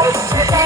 กเ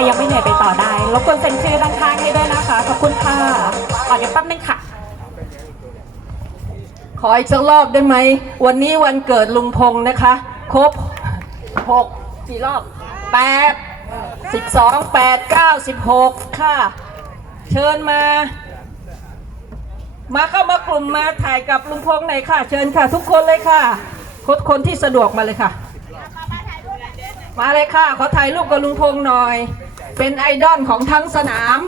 รยังไม่เหนื่อยไปต่อได้รบกวนเซ็นชื่อด้านข้างให้ด้วยนะคะ ขอบคุณค่ะต่อเดี๋ยวแป๊บนึงค่ะ ขออีกสักรอบได้ไหม วันนี้วันเกิดลุงพงษ์นะคะ ครบหกกี่รอบแปดสิบสองแปดเก้าสิบหกค่ะ เชิญมา มาเข้ามากลุ่มมาถ่ายกับลุงพงษ์หน่อยค่ะ เชิญค่ะ ทุกคนเลยค่ะคนคนที่สะดวกมาเลยค่ะ มาเลยค่ะ ขอถ่ายรูปกับลุงพงษ์หน่อย เป็นไอดอลของทั้งสนาม